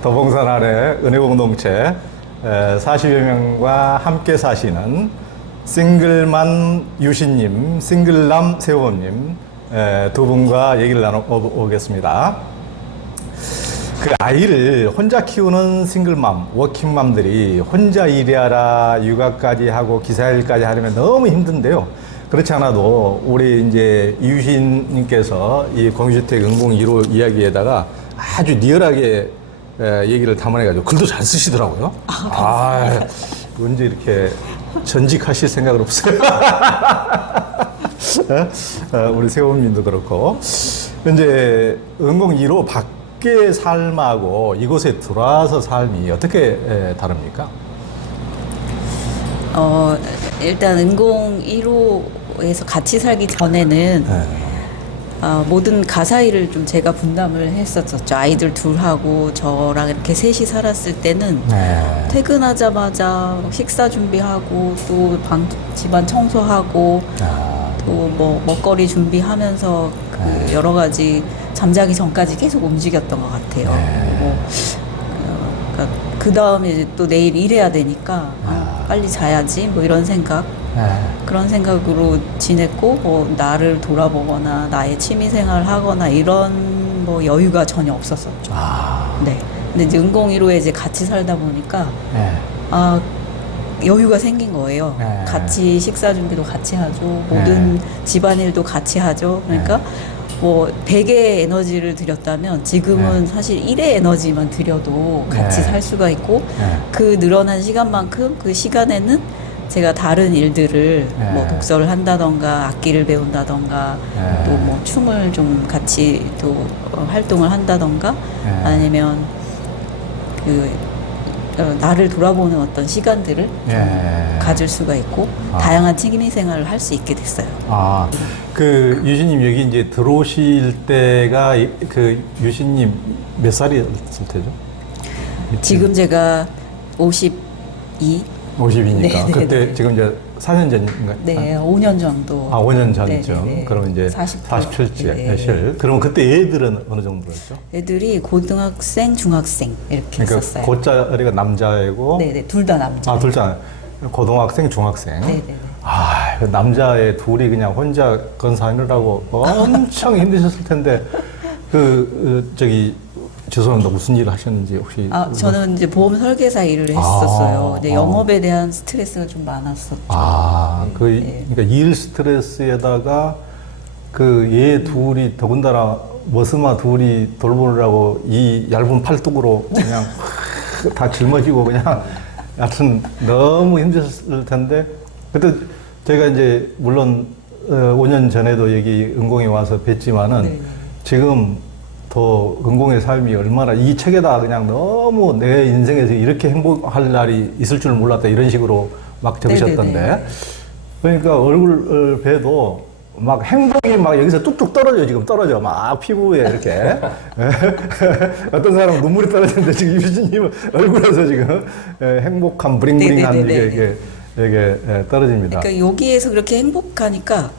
도봉산 아래 은혜공동체 40여 명과 함께 사시는 싱글맘 유신님, 싱글남 세호범님 두 분과 얘기를 나눠보겠습니다. 그 아이를 혼자 키우는 싱글맘, 워킹맘들이 혼자 일하라, 육아까지 하고 기사일까지 하려면 너무 힘든데요. 그렇지 않아도 우리 이제 유신님께서 이 공유주택 응공 1호 이야기에다가 아주 리얼하게 얘기를 담아내가지고 글도 잘 쓰시더라고요. 언제 이렇게 전직하실 생각은 없어요. 우리 세호님도 그렇고. 이제 응공 1호 밖의 삶하고 이곳에 들어와서 삶이 어떻게 다릅니까? 일단 은공 1호에서 같이 살기 전에는 모든 가사 일을 좀 제가 분담을 했었죠. 아이들 둘하고 저랑 이렇게 셋이 살았을 때는 퇴근하자마자 식사 준비하고 또 집안 청소하고 또 뭐 먹거리 준비하면서 그 여러 가지 잠자기 전까지 계속 움직였던 것 같아요. 그 다음에 이제 또 내일 일해야 되니까 빨리 자야지 뭐 이런 생각. 그런 생각으로 지냈고 나를 돌아보거나 나의 취미생활을 하거나 이런 뭐 여유가 전혀 없었었죠. 네. 근데 이제 은공 1호에 이제 같이 살다 보니까 여유가 생긴 거예요. 같이 식사 준비도 같이 하죠. 모든 집안일도 같이 하죠. 그러니까 뭐 100의 에너지를 들였다면 지금은 사실 1의 에너지만 들여도 같이 살 수가 있고 그 늘어난 시간만큼 그 시간에는 제가 다른 일들을 뭐 독서를 한다던가 악기를 배운다던가 또 뭐 춤을 좀 같이 또 활동을 한다던가 아니면 그 나를 돌아보는 어떤 시간들을 좀 가질 수가 있고 다양한 취미 생활을 할 수 있게 됐어요. 그 유신님 여기 이제 들어오실 때가 그 유신님 몇 살이었을 때죠? 지금 제가 52. 50이니까 그때 지금 이제 4년 전인가요? 네, 5년 정도. 5년 전쯤. 그럼 이제 47째 실. 그러면 그때 애들은 어느 정도였죠? 애들이 고등학생, 중학생 이렇게 했었어요. 고짜리가 남자애고. 네네, 둘 다 남자. 둘 다 고등학생, 중학생. 네네네. 그 남자애 둘이 그냥 혼자 건사느라고 엄청 힘드셨을 텐데 죄송합니다. 무슨 일을 하셨는지 혹시? 저는 이제 보험 설계사 일을 했었어요. 근데 영업에 대한 스트레스가 좀 많았었죠. 그러니까 일 스트레스에다가 그 얘 둘이 더군다나 머스마 둘이 돌보느라고 이 얇은 팔뚝으로 그냥 다 짊어지고 그냥 하여튼 너무 힘드셨을 텐데 그때 제가 이제 물론 5년 전에도 여기 은공에 와서 뵀지만은 지금 더 은공의 삶이 얼마나 이 책에다 그냥 너무 내 인생에서 이렇게 행복할 날이 있을 줄 몰랐다 이런 식으로 막 적으셨던데 그러니까 얼굴을 봬도 막 행복이 막 여기서 뚝뚝 떨어져요. 지금 떨어져 막 피부에 이렇게 어떤 사람은 눈물이 떨어지는데 지금 유진님은 얼굴에서 지금 행복한 브링브링한 이게 떨어집니다. 그러니까 여기에서 그렇게 행복하니까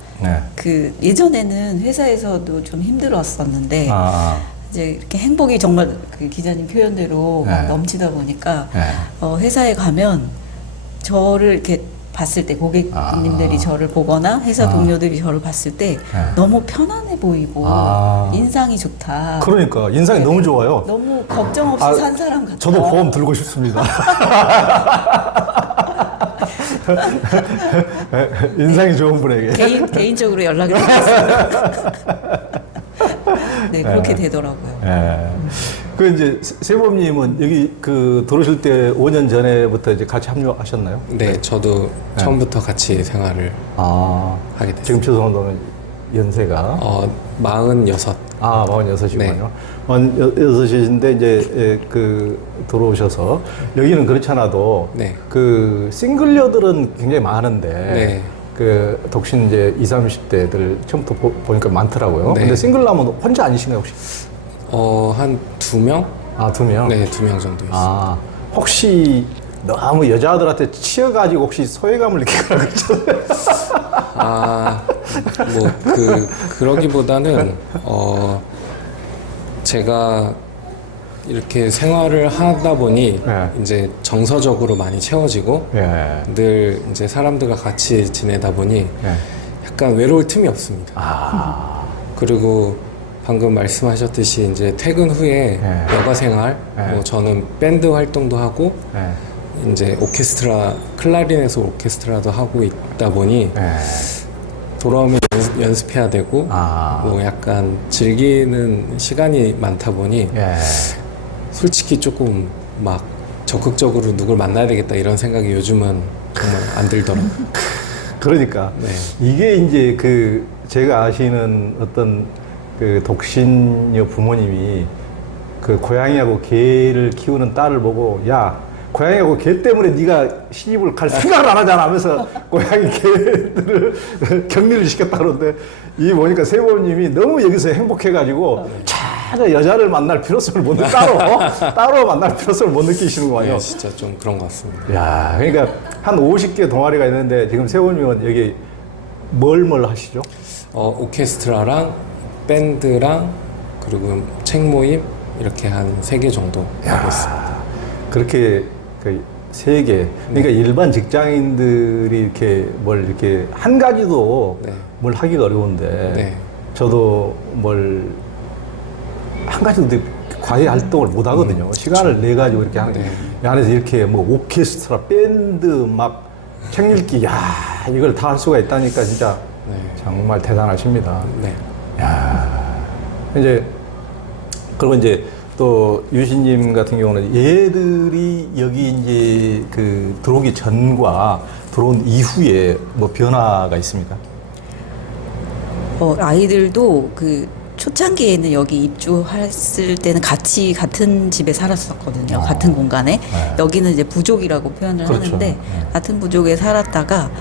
그 예전에는 회사에서도 좀 힘들었었는데 이제 이렇게 행복이 정말 그 기자님 표현대로 막 넘치다 보니까 회사에 가면 저를 이렇게 봤을 때 고객님들이 저를 보거나 회사 동료들이 저를 봤을 때 너무 편안해 보이고 인상이 좋다. 그러니까 인상이 너무 좋아요. 너무 걱정 없이 산 사람 같다. 저도 보험 들고 싶습니다. 인상이 좋은 분에게 개인적으로 연락을 드렸습니다. 네, 그렇게 되더라고요. 그 이제 세범님은 여기 그 들어오실 때 5년 전에부터 이제 같이 합류하셨나요? 네, 저도 처음부터 같이 생활을 하게 됐어요. 지금 죄송한다면 연세가 46. 46이군요. 46이신데 이제 그 들어오셔서 여기는 그렇지 않아도 그 싱글녀들은 굉장히 많은데 그 독신 이제 20, 30대들 처음부터 보니까 많더라고요. 근데 싱글남은 혼자 아니신가요 혹시? 한 2명? 2명? 네, 2명 정도 있어요. 혹시 너무 여자들한테 치여가지고 혹시 소외감을 느끼거나 그러잖아요. 그러기보다는 제가 이렇게 생활을 하다 보니 네. 이제 정서적으로 많이 채워지고 예. 늘 이제 사람들과 같이 지내다 보니 예. 약간 외로울 틈이 없습니다. 아. 그리고 방금 말씀하셨듯이 이제 퇴근 후에 네. 여가 생활, 네. 뭐 저는 밴드 활동도 하고 예. 이제 오케스트라, 클라리넷 오케스트라도 하고 있다 보니 예. 돌아오면 연습해야 되고 아. 뭐 약간 즐기는 시간이 많다 보니 예. 솔직히 조금 막 적극적으로 누굴 만나야 되겠다 이런 생각이 요즘은 정말 안 들더라고요. 그러니까 네. 이게 이제 그 제가 아시는 어떤 그 독신녀 부모님이 그 고양이하고 개를 키우는 딸을 보고 야 고양이하고 개 때문에 네가 시집을 갈 생각을 안 하잖아 하면서 고양이 개들을 격리를 시켰다 그러는데 이 보니까 세보님이 너무 여기서 행복해가지고 전혀 여자를 만날 필요성을 못 따로 만날 필요성을 못 느끼시는 거예요. 네, 진짜 좀 그런 것 같습니다. 야, 그러니까 한 50개 동아리가 있는데 지금 세보님은 여기 뭘 하시죠? 오케스트라랑 밴드랑 그리고 책 모임 이렇게 한 3개 정도 하고 있습니다. 그렇게 그 3개. 그러니까 일반 직장인들이 이렇게 뭘 이렇게 한 가지도 네. 뭘 하기가 어려운데 네. 저도 뭘 한 가지도 되게 과외 활동을 못 하거든요. 시간을 내 가지고 이렇게 하는 네. 이 안에서 이렇게 뭐 오케스트라, 밴드 막 책 읽기 야, 이걸 다 할 수가 있다니까 진짜 네. 정말 대단하십니다. 네. 야, 이제 그리고 이제 또 유신님 같은 경우는 얘들이 여기 이제 그 들어오기 전과 들어온 이후에 뭐 변화가 있습니까? 아이들도 그 초창기에는 여기 입주했을 때는 같이 같은 집에 살았었거든요. 같은 공간에. 네. 여기는 이제 부족이라고 표현을 그렇죠. 하는데 네. 같은 부족에 살았다가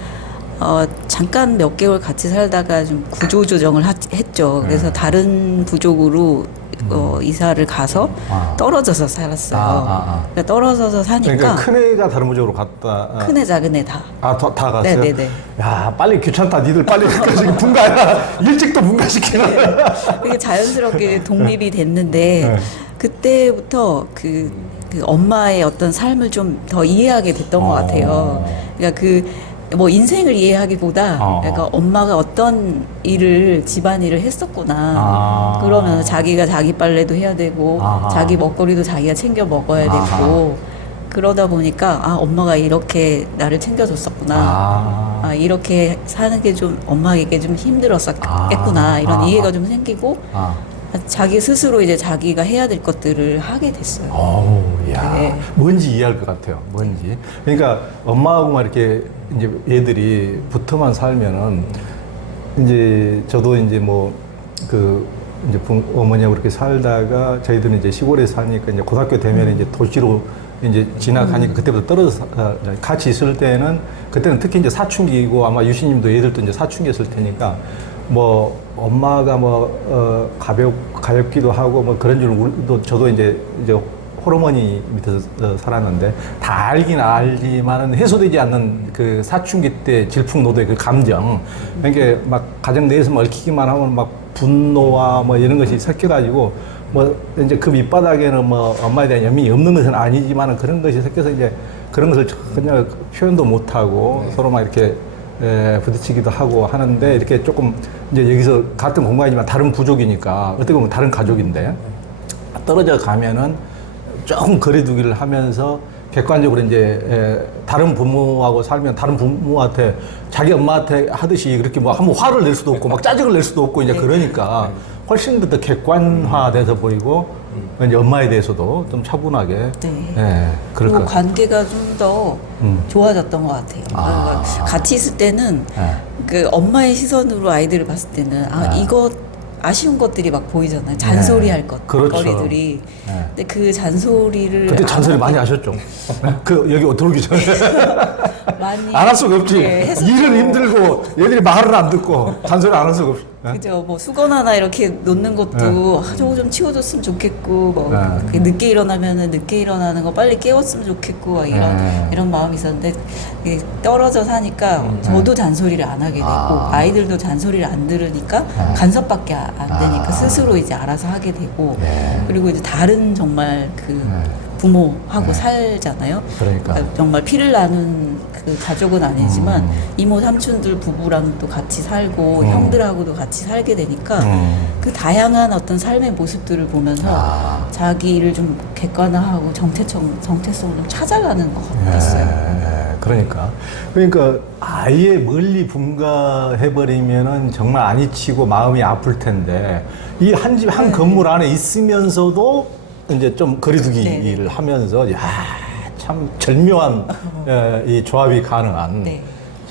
잠깐 몇 개월 같이 살다가 좀 구조 조정을 했죠. 그래서 다른 부족으로 이사를 가서 떨어져서 살았어요. 그러니까 떨어져서 사니까 그러니까 큰 애가 다른 부족으로 갔다. 큰 애 작은 애 다. 다 갔어요? 네네네. 야, 빨리 귀찮다. 니들 빨리 지금 분가야. 일찍도 분가시키나. 되게 자연스럽게 독립이 됐는데 네. 그때부터 그 엄마의 어떤 삶을 좀 더 이해하게 됐던 것 같아요. 그러니까 뭐 인생을 이해하기보다 그러니까 엄마가 어떤 일을 집안일을 했었구나. 그러면서 자기가 자기 빨래도 해야 되고 자기 먹거리도 자기가 챙겨 먹어야 되고 그러다 보니까 엄마가 이렇게 나를 챙겨줬었구나. 이렇게 사는 게 좀 엄마에게 좀 힘들었었겠구나. 이런 이해가 좀 생기고 자기 스스로 이제 자기가 해야 될 것들을 하게 됐어요. 어우, 야. 네. 뭔지 이해할 것 같아요. 뭔지. 그러니까 엄마하고만 이렇게 이제 애들이 붙어만 살면은 이제 저도 이제 뭐 그 이제 어머니하고 이렇게 살다가 저희들은 이제 시골에 사니까 이제 고등학교 되면 이제 도시로 이제 진학하니까 그때부터 떨어져서 같이 있을 때는 그때는 특히 이제 사춘기고 아마 유신님도 애들도 이제 사춘기였을 테니까 뭐 엄마가 뭐 가볍기도 하고 뭐 그런 줄 우리도 저도 이제 호르몬이 밑에서 살았는데 다 알긴 알지만은 해소되지 않는 그 사춘기 때 질풍노도의 그 감정 그러니까 막 가정 내에서 얽히기만 하면 막 분노와 뭐 이런 것이 섞여가지고 뭐 이제 그 밑바닥에는 뭐 엄마에 대한 연민이 없는 것은 아니지만은 그런 것이 섞여서 이제 그런 것을 전혀 표현도 못하고 서로 막 이렇게 부딪히기도 하고 하는데 이렇게 조금 이제 여기서 같은 공간이지만 다른 부족이니까 어떻게 보면 다른 가족인데 떨어져 가면은 조금 거리두기를 하면서 객관적으로 이제 다른 부모하고 살면 다른 부모한테 자기 엄마한테 하듯이 그렇게 뭐 한번 화를 낼 수도 없고 막 짜증을 낼 수도 없고 이제 그러니까 훨씬 더 객관화돼서 보이고 이제 엄마에 대해서도 좀 차분하게 네. 그럴 그리고 것 관계가 좀 더 좋아졌던 것 같아요. 그러니까 같이 있을 때는 그 엄마의 시선으로 아이들을 봤을 때는 이거 아쉬운 것들이 막 보이잖아요. 잔소리할 그렇죠. 거리들이. 근데 그 잔소리를 그때 잔소리 많이 하셨죠. 그 여기 들어오기 전에 많이 안 할 수가 없지. 예, 했었죠. 일은 힘들고 얘들이 말을 안 듣고 잔소리 안 할 수가 없지. 예? 그죠. 뭐 수건 하나 이렇게 놓는 것도 저거 좀 치워줬으면 좋겠고, 뭐 그 늦게 일어나면은 늦게 일어나는 거 빨리 깨웠으면 좋겠고, 막 이런 마음이 있었는데 이게 떨어져 사니까 저도 잔소리를 안 하게 되고 아이들도 잔소리를 안 들으니까 간섭밖에 안 되니까 스스로 이제 알아서 하게 되고 그리고 이제 다른 정말 그 부모하고 살잖아요. 그러니까. 정말 피를 나눈 그 가족은 아니지만 이모 삼촌들 부부랑 또 같이 살고 형들하고도 같이 살게 되니까 그 다양한 어떤 삶의 모습들을 보면서 자기 일을 좀 객관화하고 정체성을 좀 찾아가는 것 같았어요. 그러니까 아예 멀리 분가해버리면은 정말 안이 치고 마음이 아플 텐데 이 한 집 한 건물 안에 있으면서도 이제 좀 거리두기를 하면서 참 절묘한 이 조합이 가능한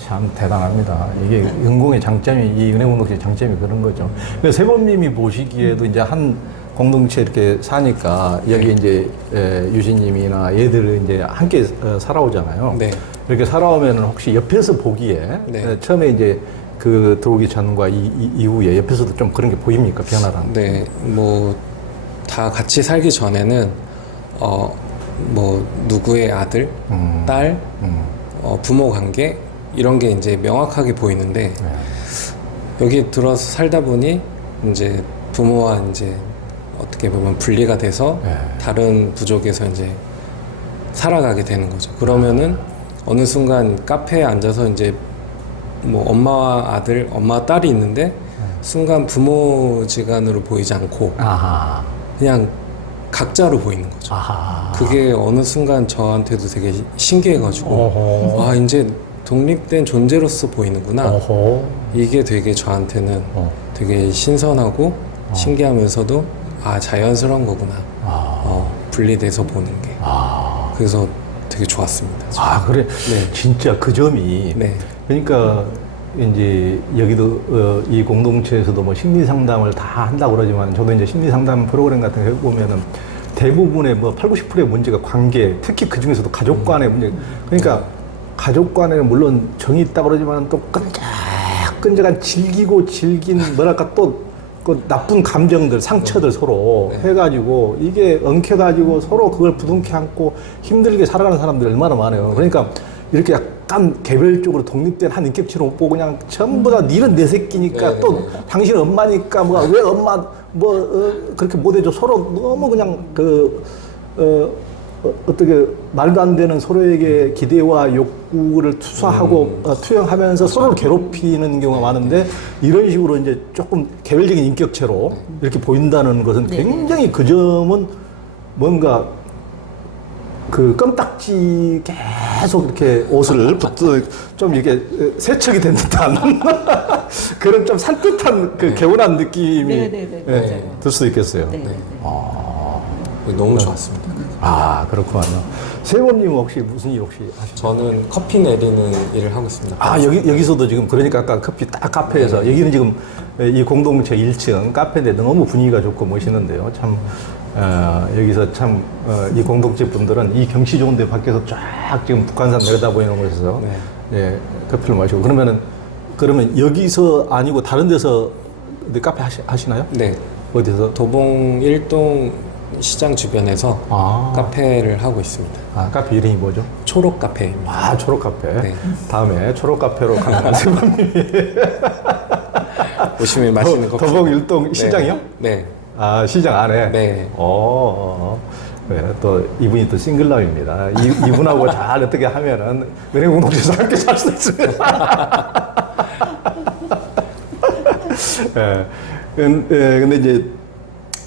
참 대단합니다. 이게 은공의 장점이 이 은행 공동체의 장점이 그런 거죠. 그래서 세범님이 보시기에도 이제 한 공동체 이렇게 사니까 여기 이제 유진님이나 얘들을 이제 함께 살아오잖아요. 네. 이렇게 살아오면 혹시 옆에서 보기에 처음에 이제 그 들어오기 전과 이후에 옆에서도 좀 그런 게 보입니까? 변화랑? 네, 뭐 다 같이 살기 전에는 뭐 누구의 아들, 딸, 부모 관계 이런 게 이제 명확하게 보이는데 여기 들어서 살다 보니 이제 부모와 이제 어떻게 보면 분리가 돼서 다른 부족에서 이제 살아가게 되는 거죠. 그러면은 어느 순간 카페에 앉아서 이제 뭐 엄마와 아들, 엄마와 딸이 있는데 순간 부모지간으로 보이지 않고 그냥 각자로 보이는 거죠. 그게 어느 순간 저한테도 되게 신기해가지고 아 이제 독립된 존재로서 보이는구나. 이게 되게 저한테는 되게 신선하고 신기하면서도 아 자연스러운 거구나. 분리돼서 보는 게. 그래서 되게 좋았습니다. 그래. 네. 진짜 그 점이. 그러니까 이제 여기도 이 공동체에서도 뭐 심리 상담을 다 한다고 그러지만 저도 이제 심리 상담 프로그램 같은 거 해보면은 대부분의 뭐 80, 90%의 문제가 관계, 특히 그 중에서도 가족 간의 문제. 그러니까 가족 간에는 물론 정이 있다고 그러지만 또 끈적끈적한 질긴 뭐랄까 또 그 나쁜 감정들, 상처들 서로 해가지고 이게 엉켜가지고 서로 그걸 부둥켜 안고 힘들게 살아가는 사람들이 얼마나 많아요. 그러니까 이렇게 약간 개별적으로 독립된 한 인격체로 못 보고 그냥 전부 다 니는 내 새끼니까 또 당신은 엄마니까 뭐 왜 엄마 그렇게 못해줘 서로 너무 그냥 어떻게 말도 안 되는 서로에게 기대와 욕구를 투사하고 투영하면서 서로를 괴롭히는 경우가 많은데 이런 식으로 이제 조금 개별적인 인격체로 이렇게 보인다는 것은 굉장히 그 점은 뭔가 그 껌딱지 계속 이렇게 옷을 좀 이렇게 세척이 된 듯한 그런 좀 산뜻한 그 개운한 느낌이 들 수도 있겠어요. 너무 좋았습니다. 그렇구만요. 세범님 혹시 무슨 일 혹시 하시나요? 저는 커피 내리는 일을 하고 있습니다. 여기서도 지금 그러니까 아까 커피 딱 카페에서 여기는 지금 이 공동체 1층 카페인데 너무 분위기가 좋고 멋있는데요. 참 여기서 참 이 공동체 분들은 이 경치 좋은데 밖에서 쫙 지금 북한산 내려다 보이는 곳에서 커피를 마시고 그러면 여기서 아니고 다른 데서 카페 하시나요? 네. 어디서? 도봉 1동 시장 주변에서 카페를 하고 있습니다. 카페 이름이 뭐죠? 초록 카페입니다. 초록 카페. 다음에 초록 카페로 가는 세범님이 오시면 맛있는 커피. 도봉 1동 시장이요? 네. 시장 안에? 네. 또 이분이 또 싱글남입니다. 이분하고 잘 어떻게 하면은 은행 공동체에서 함께 살 수 있습니다. 근데 이제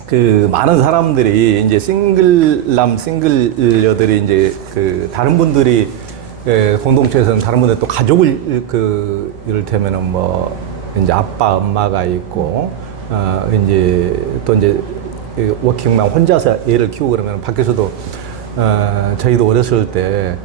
그 많은 사람들이 이제 싱글여들이 이제 그 다른 분들이 공동체에서는 다른 분들 또 가족을 이를테면은 뭐 이제 아빠 엄마가 있고 이제 또 이제 워킹맘 혼자서 애를 키우고 그러면 밖에서도 저희도 어렸을 때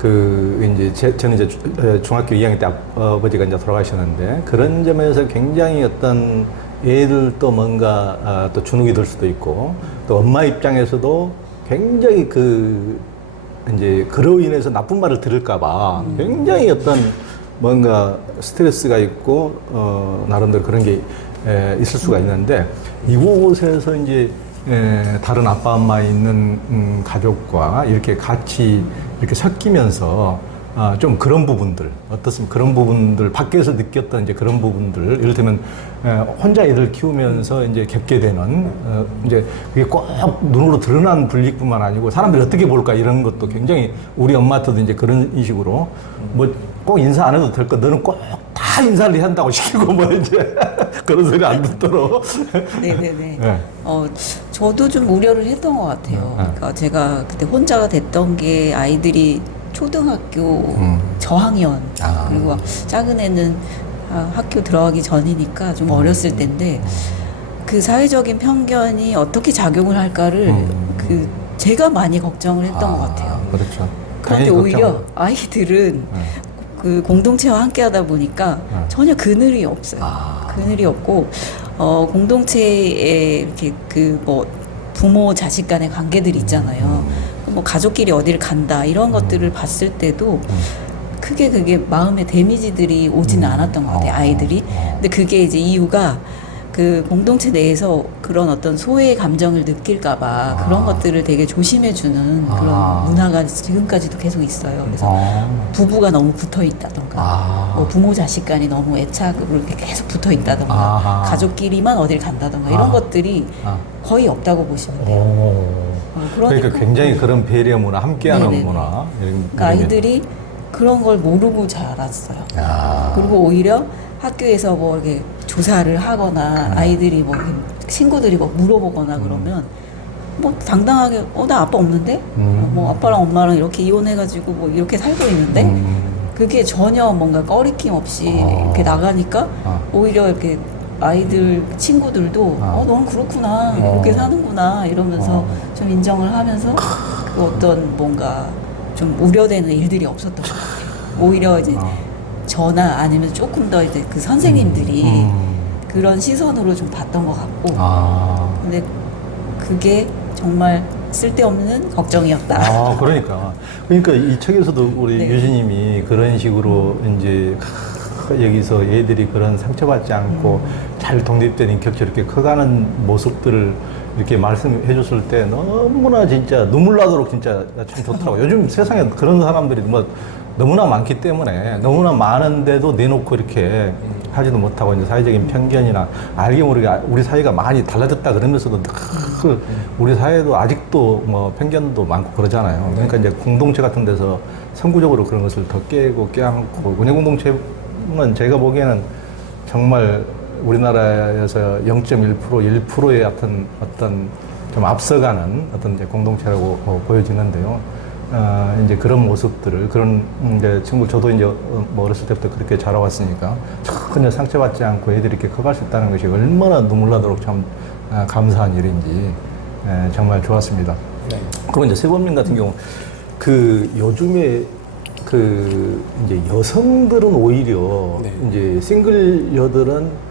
저는 이제 중학교 2학년 때 아버지가 이제 돌아가셨는데 그런 점에서 굉장히 어떤 애들도 뭔가 또 주눅이 들 수도 있고 또 엄마 입장에서도 굉장히 이제 그로 인해서 나쁜 말을 들을까봐 굉장히 어떤 뭔가 스트레스가 있고 나름대로 그런 게 있을 수가 있는데 이곳에서 이제 다른 아빠 엄마 있는 가족과 이렇게 같이 이렇게 섞이면서 좀 그런 부분들 어떻습니까? 그런 부분들 밖에서 느꼈던 이제 그런 부분들 이를테면 혼자 애들 키우면서 이제 겪게 되는 이제 그게 꼭 눈으로 드러난 불이익뿐만 아니고 사람들이 어떻게 볼까 이런 것도 굉장히 우리 엄마한테도 이제 그런 식으로 뭐 꼭 인사 안 해도 될 거 너는 꼭 다 인사를 해야 한다고 시키고 뭐 이제 그런 소리 안 듣도록. 네네네. 네. 저도 좀 우려를 했던 것 같아요. 그러니까 제가 그때 혼자가 됐던 게 아이들이 초등학교 저학년 그리고 작은 애는 학교 들어가기 전이니까 좀 어렸을 때인데 그 사회적인 편견이 어떻게 작용을 할까를 그 제가 많이 걱정을 했던 것 같아요. 그렇죠. 그런데 당연히 오히려 걱정을. 아이들은 그 공동체와 함께하다 보니까 전혀 그늘이 없어요. 그늘이 없고 공동체에 이렇게 그 뭐 부모 자식 간의 관계들 있잖아요. 뭐 가족끼리 어디를 간다 이런 것들을 봤을 때도 크게 그게 마음에 데미지들이 오지는 않았던 것 같아요. 아이들이. 근데 그게 이제 이유가 그 공동체 내에서 그런 어떤 소외의 감정을 느낄까봐 그런 것들을 되게 조심해주는 그런 문화가 지금까지도 계속 있어요. 그래서 부부가 너무 붙어 있다던가, 뭐 부모 자식 간이 너무 애착으로 이렇게 계속 붙어 있다던가, 가족끼리만 어딜 간다던가 이런 것들이 거의 없다고 보시면 돼요. 그러니까 굉장히 그런 배려 문화, 함께하는 네네네. 문화. 그러니까 아이들이 그런 걸 모르고 자랐어요. 그리고 오히려 학교에서 뭐 이렇게 조사를 하거나 아이들이 뭐 친구들이 뭐 물어보거나 그러면 뭐 당당하게 나 아빠 없는데 뭐 아빠랑 엄마랑 이렇게 이혼해가지고 뭐 이렇게 살고 있는데 그게 전혀 뭔가 꺼리낌 없이 이렇게 나가니까 오히려 이렇게 아이들 친구들도 넌 그렇구나 그렇게 사는구나 이러면서 좀 인정을 하면서 그 어떤 뭔가 좀 우려되는 일들이 없었던 것 같아요. 오히려 이제 저나 아니면 조금 더 이제 그 선생님들이 그런 시선으로 좀 봤던 것 같고 근데 그게 정말 쓸데없는 걱정이었다. 그러니까 이 책에서도 우리 네. 유진님이 그런 식으로 이제 여기서 얘들이 그런 상처받지 않고 잘 독립된 인격체로 이렇게 커가는 모습들을 이렇게 말씀해 줬을 때 너무나 진짜 눈물 나도록 진짜 참 좋더라고요. 요즘 세상에 그런 사람들이 너무나 많기 때문에 너무나 많은데도 내놓고 이렇게 하지도 못하고 이제 사회적인 편견이나 알게 모르게 우리 사회가 많이 달라졌다 그러면서도 우리 사회도 아직도 뭐 편견도 많고 그러잖아요. 그러니까 이제 공동체 같은 데서 선구적으로 그런 것을 더 깨고 껴안고 은혜 공동체는 제가 보기에는 정말 우리나라에서 0.1% 1%의 어떤 좀 앞서가는 어떤 이제 공동체라고 보여지는데요. 이제 그런 모습들을 그런 이제 친구 저도 이제 뭐 어렸을 때부터 그렇게 자라왔으니까 전혀 상처받지 않고 애들이 이렇게 커갈 수 있다는 것이 얼마나 눈물 나도록 참 감사한 일인지 정말 좋았습니다. 네. 그리고 이제 세범님 같은 경우 그 요즘에 그 이제 여성들은 오히려 네. 이제 싱글 여들은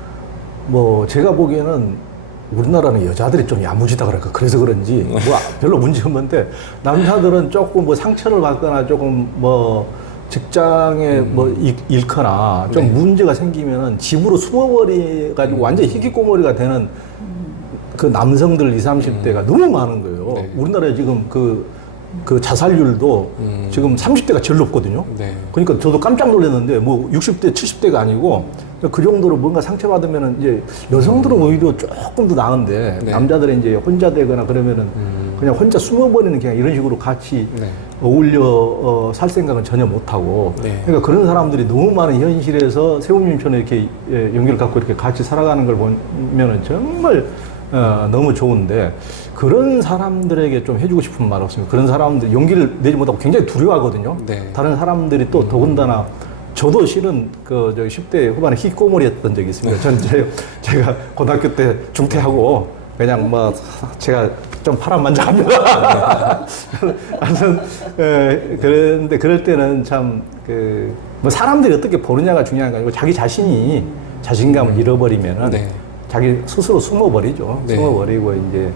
뭐 제가 보기에는 우리나라는 여자들이 좀 야무지다 그럴까 그래서 그런지 뭐 별로 문제 없는데 남자들은 조금 뭐 상처를 받거나 조금 뭐 직장에 뭐 잃거나 좀 네. 문제가 생기면은 집으로 숨어버리 가지고 완전 히 희귀꼬머리가 되는 그 남성들 20, 30대가 너무 많은 거예요. 네. 우리나라에 지금 그 자살률도 지금 30대가 제일 높거든요. 네. 그러니까 저도 깜짝 놀랐는데 뭐 60대, 70대가 아니고 그 정도로 뭔가 상처받으면은 이제 여성들은 오히려 조금 더 나은데 네. 남자들이 이제 혼자 되거나 그러면은 그냥 혼자 숨어버리는 그냥 이런 식으로 같이 네. 어울려 살 생각은 전혀 못하고 네. 그러니까 그런 사람들이 너무 많은 현실에서 세훈님처럼 이렇게 용기를 갖고 이렇게 같이 살아가는 걸 보면은 정말 너무 좋은데 그런 사람들에게 좀 해주고 싶은 말 없습니까? 그런 사람들 용기를 내지 못하고 굉장히 두려워하거든요. 네. 다른 사람들이 또 더군다나 저도 실은 그 10대 후반에 희꼬머리였던 적이 있습니다. 전 제가 고등학교 때 중퇴하고 그냥 뭐 제가 좀 파란만장합니다. 아무튼 그런데 그럴 때는 참 뭐 사람들이 어떻게 보느냐가 중요한 거 아니고 자기 자신이 자신감을 잃어버리면은 네. 자기 스스로 숨어버리죠. 네. 숨어버리고 이제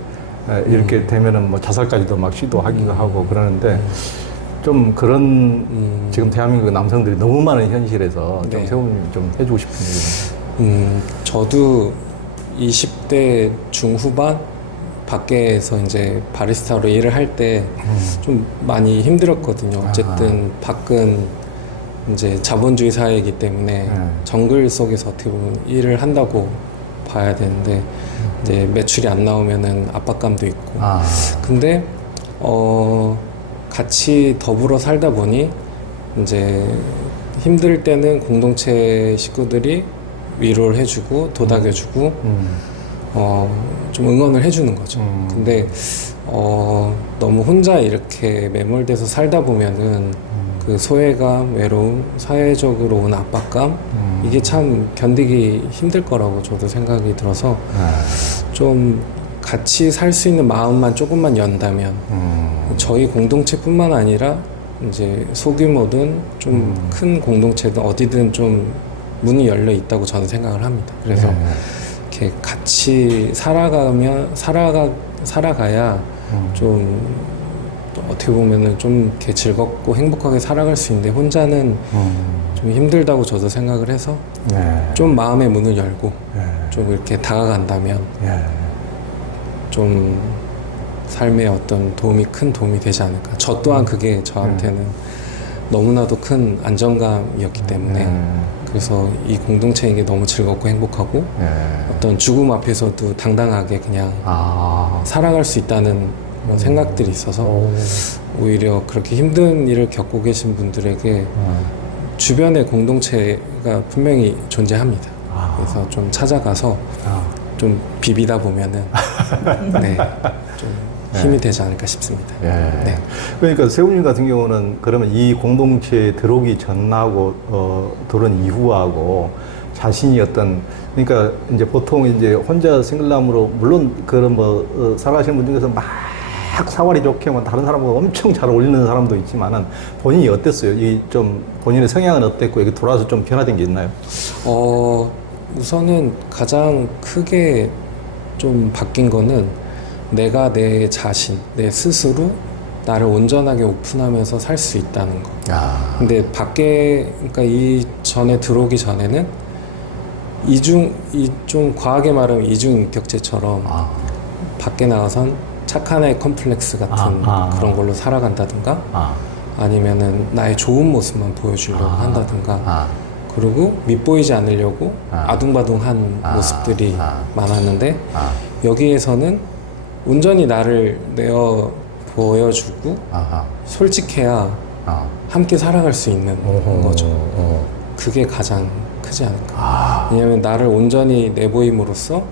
이렇게 되면은 뭐 자살까지도 막 시도하기도 하고 그러는데 좀 그런 지금 대한민국 남성들이 너무 많은 현실에서 좀 네. 세훈님이 좀 해주고 싶은 얘기는. 저도 20대 중후반 밖에서 이제 바리스타로 일을 할 때 좀 많이 힘들었거든요. 어쨌든 밖은 이제 자본주의 사회이기 때문에 정글 속에서 어떻게 보면 일을 한다고 봐야 되는데 이제 매출이 안 나오면은 압박감도 있고. 근데 같이 더불어 살다 보니 이제 힘들 때는 공동체 식구들이 위로를 해주고 도닥여주고 좀 응원을 해주는 거죠. 근데 너무 혼자 이렇게 매몰돼서 살다 보면은 그 소외감, 외로움, 사회적으로 온 압박감 이게 참 견디기 힘들 거라고 저도 생각이 들어서 좀 같이 살 수 있는 마음만 조금만 연다면 저희 공동체뿐만 아니라 이제 소규모든 좀 큰 공동체든 어디든 좀 문이 열려 있다고 저는 생각을 합니다. 그래서 이렇게 같이 살아가야 좀 어떻게 보면은 좀 이렇게 즐겁고 행복하게 살아갈 수 있는데 혼자는 좀 힘들다고 저도 생각을 해서 좀 마음의 문을 열고 좀 이렇게 다가간다면 좀 삶에 어떤 큰 도움이 되지 않을까. 저 또한 그게 저한테는 너무나도 큰 안정감이었기 때문에 그래서 이 공동체인 게 너무 즐겁고 행복하고 어떤 죽음 앞에서도 당당하게 그냥 살아갈 수 있다는 그런 생각들이 있어서 오히려 그렇게 힘든 일을 겪고 계신 분들에게 주변의 공동체가 분명히 존재합니다. 그래서 좀 찾아가서 좀 비비다 보면은 네, 좀 힘이 되지 않을까 싶습니다. 네. 그러니까 세훈님 같은 경우는 그러면 이 공동체에 들어오기 전하고 들어온 이후하고 자신이 어떤 그러니까 이제 보통 이제 혼자 싱글남으로 물론 그런 뭐 살아가시는 분 중에서 막 사활이 좋게 뭐 다른 사람하고 엄청 잘 어울리는 사람도 있지만은 본인이 어땠어요? 이 좀 본인의 성향은 어땠고 여기 돌아와서 좀 변화된 게 있나요? 우선은 가장 크게 좀 바뀐 거는 내가 내 자신, 내 스스로 나를 온전하게 오픈하면서 살 수 있다는 거. 근데 밖에, 그러니까 이 전에 들어오기 전에는 좀 과하게 말하면 이중인격체처럼 밖에 나가선 착한 애 컴플렉스 같은 그런 걸로 살아간다든가 아니면은 나의 좋은 모습만 보여주려고 한다든가 그리고 밉보이지 않으려고 아둥바둥한 모습들이 많았는데 여기에서는 온전히 나를 내어 보여주고 솔직해야 함께 살아갈 수 있는 거죠. 그게 가장 크지 않을까. 왜냐하면 나를 온전히 내보임으로써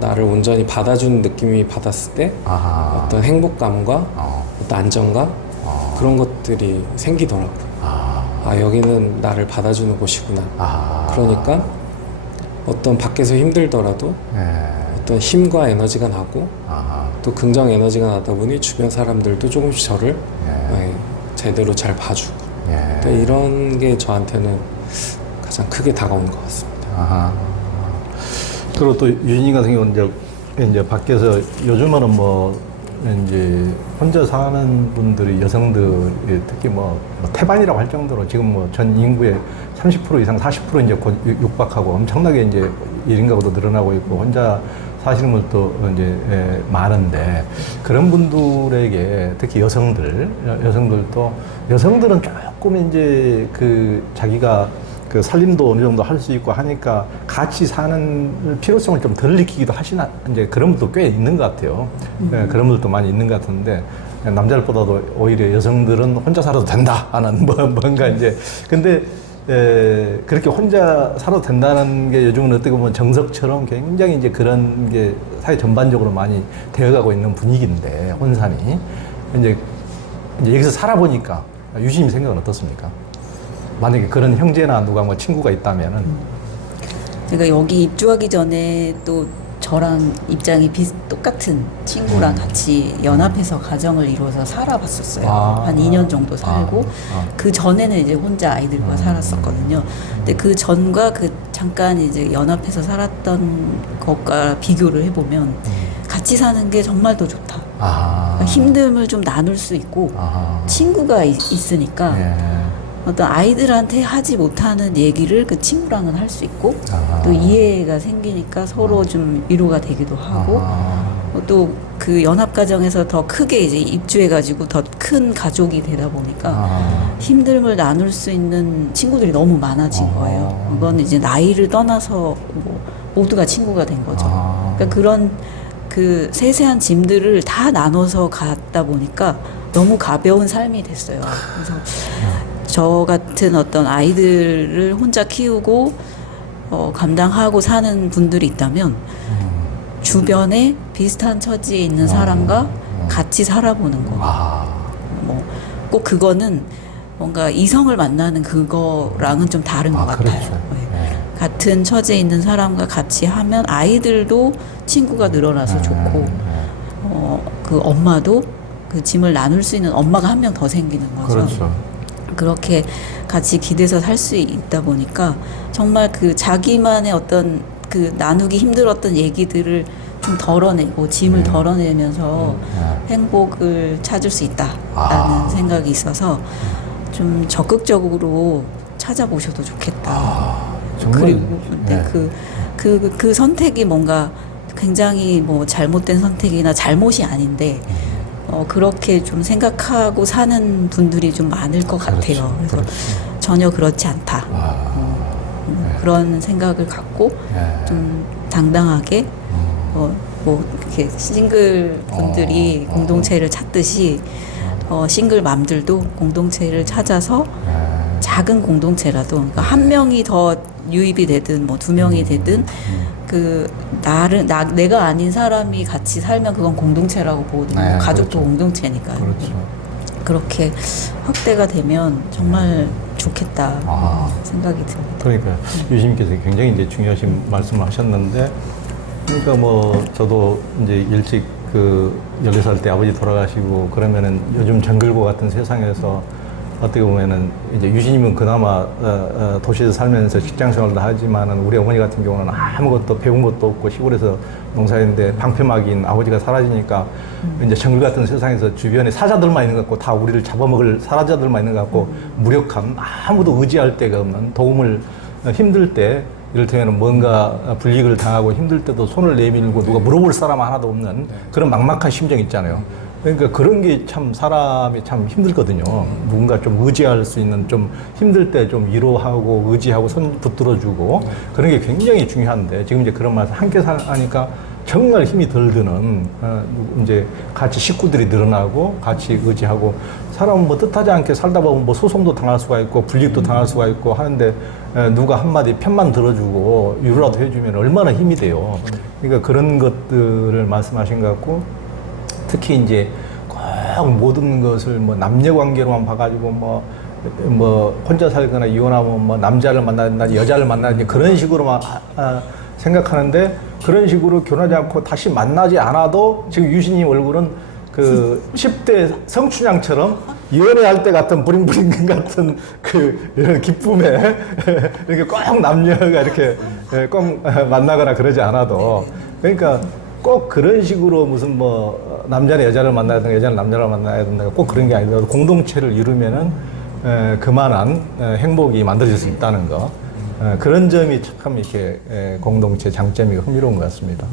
나를 온전히 받아주는 느낌이 받았을 때 어떤 행복감과 어떤 안정감 그런 것들이 생기더라고요. 여기는 나를 받아주는 곳이구나. 그러니까 어떤 밖에서 힘들더라도 어떤 힘과 에너지가 나고 또 긍정 에너지가 나다 보니 주변 사람들도 조금씩 저를 제대로 잘 봐주고 이런 게 저한테는 가장 크게 다가오는 것 같습니다. 그리고 또 유진이 같은 경우는 이제 밖에서 요즘은 뭐 이제 혼자 사는 분들이 여성들이 특히 뭐 태반이라고 할 정도로 지금 뭐 전 인구의 30% 이상 40% 이제 곧 육박하고 엄청나게 이제 1인 가구도 늘어나고 있고 혼자 사시는 분도 이제 많은데 그런 분들에게 특히 여성들은 조금 이제 그 자기가 그 살림도 어느 정도 할 수 있고 하니까 같이 사는 필요성을 좀 덜 느끼기도 하시나 이제 그런 분도 꽤 있는 것 같아요. 그런 분들도 많이 있는 것 같은데 남자들보다도 오히려 여성들은 혼자 살아도 된다 하는 뭔가 이제 근데 그렇게 혼자 살아도 된다는 게 요즘은 어떻게 보면 정석처럼 굉장히 이제 그런 게 사회 전반적으로 많이 되어가고 있는 분위기인데 혼산이 이제 여기서 살아보니까 유진님 생각은 어떻습니까? 만약에 그런 형제나 누가 뭐 친구가 있다면은 제가 여기 입주하기 전에 또 저랑 입장이 똑같은 친구랑 같이 연합해서 가정을 이루어서 살아봤었어요. 한 2년 정도 살고 그 전에는 이제 혼자 아이들과 살았었거든요. 근데 그 전과 그 잠깐 이제 연합해서 살았던 것과 비교를 해보면 같이 사는 게 정말 더 좋다. 아. 힘듦을 좀 나눌 수 있고 아. 친구가 있으니까 예. 어떤 아이들한테 하지 못하는 얘기를 그 친구랑은 할 수 있고 아. 또 이해가 생기니까 서로 좀 위로가 되기도 하고 또 그 연합가정에서 더 크게 이제 입주해가지고 더 큰 가족이 되다 보니까 아. 힘듦을 나눌 수 있는 친구들이 너무 많아진 거예요. 이건 이제 나이를 떠나서 뭐 모두가 친구가 된 거죠. 아. 그러니까 그런 그 세세한 짐들을 다 나눠서 갔다 보니까 너무 가벼운 삶이 됐어요. 그래서 저 같은 어떤 아이들을 혼자 키우고 감당하고 사는 분들이 있다면 주변에 비슷한 처지에 있는 사람과 같이 살아보는 거. 아. 뭐 꼭 그거는 뭔가 이성을 만나는 그거랑은 좀 다른 것 같아요. 그렇죠. 네. 예. 같은 처지에 있는 사람과 같이 하면 아이들도 친구가 늘어나서 좋고 그 엄마도 그 짐을 나눌 수 있는 엄마가 한 명 더 생기는 거죠. 그렇죠. 그렇게 같이 기대서 살 수 있다 보니까 정말 그 자기만의 어떤 그 나누기 힘들었던 얘기들을 좀 덜어내고 짐을 덜어내면서 행복을 찾을 수 있다라는 생각이 있어서 좀 적극적으로 찾아보셔도 좋겠다. 정말. 그리고 근데 예. 그 선택이 뭔가 굉장히 뭐 잘못된 선택이나 잘못이 아닌데 그렇게 좀 생각하고 사는 분들이 좀 많을 것 같아요. 그래서 전혀 그렇지 않다. 그런 생각을 갖고 좀 당당하게 뭐 이렇게 싱글 분들이 공동체를 찾듯이 싱글 맘들도 공동체를 찾아서 작은 공동체라도 그러니까 한 명이 더 유입이 되든 뭐 두 명이 되든 그 내가 아닌 사람이 같이 살면 그건 공동체라고 보거든요. 네, 가족도 그렇죠. 공동체니까요. 그렇죠. 그렇게 확대가 되면 정말 좋겠다 생각이 듭니다. 그러니까 유시님께서 굉장히 이제 중요하신 말씀을 하셨는데, 그러니까 뭐 저도 이제 일찍 그 14살 때 아버지 돌아가시고 그러면은 요즘 정글보 같은 세상에서 어떻게 보면은 이제 유시님은 그나마 도시에서 살면서 직장 생활도 하지만은 우리 어머니 같은 경우는 아무것도 배운 것도 없고 시골에서 농사했는데 방패막인 아버지가 사라지니까 이제 정글 같은 세상에서 주변에 사자들만 있는 것 같고 다 우리를 잡아먹을 사자들만 있는 것 같고 무력함, 아무도 의지할 데가 없는, 도움을 힘들 때 이를테면 뭔가 불이익을 당하고 힘들 때도 손을 내밀고 누가 물어볼 사람 하나도 없는 그런 막막한 심정 있잖아요. 그러니까 그런 게 참 사람이 참 힘들거든요. 누군가 좀 의지할 수 있는, 좀 힘들 때 좀 위로하고 의지하고 손 붙들어주고 그런 게 굉장히 중요한데, 지금 이제 그런 말씀 함께 하니까 정말 힘이 덜 드는 이제 같이 식구들이 늘어나고 같이 의지하고, 사람은 뭐 뜻하지 않게 살다 보면 뭐 소송도 당할 수가 있고 불이익도 당할 수가 있고 하는데 누가 한마디 편만 들어주고 위로라도 해주면 얼마나 힘이 돼요. 그러니까 그런 것들을 말씀하신 것 같고, 특히 이제 꼭 모든 것을 뭐 남녀 관계로만 봐가지고 뭐 혼자 살거나 이혼하면 뭐 남자를 만나야 된다, 여자를 만나야 된다, 그런 식으로만 생각하는데, 그런 식으로 결혼하지 않고 다시 만나지 않아도 지금 유신님 얼굴은 그 10대 성춘향처럼 연애할 때 같은 브링브링 같은 그 이런 기쁨에 이렇게 꼭 남녀가 이렇게 꼭 만나거나 그러지 않아도, 그러니까 꼭 그런 식으로 무슨 뭐 남자는 여자를 만나야 된다, 여자는 남자를 만나야 된다, 꼭 그런 게 아니라 공동체를 이루면은 그만한 행복이 만들어질 수 있다는 거, 그런 점이 참 이렇게 공동체 장점이 흥미로운 것 같습니다.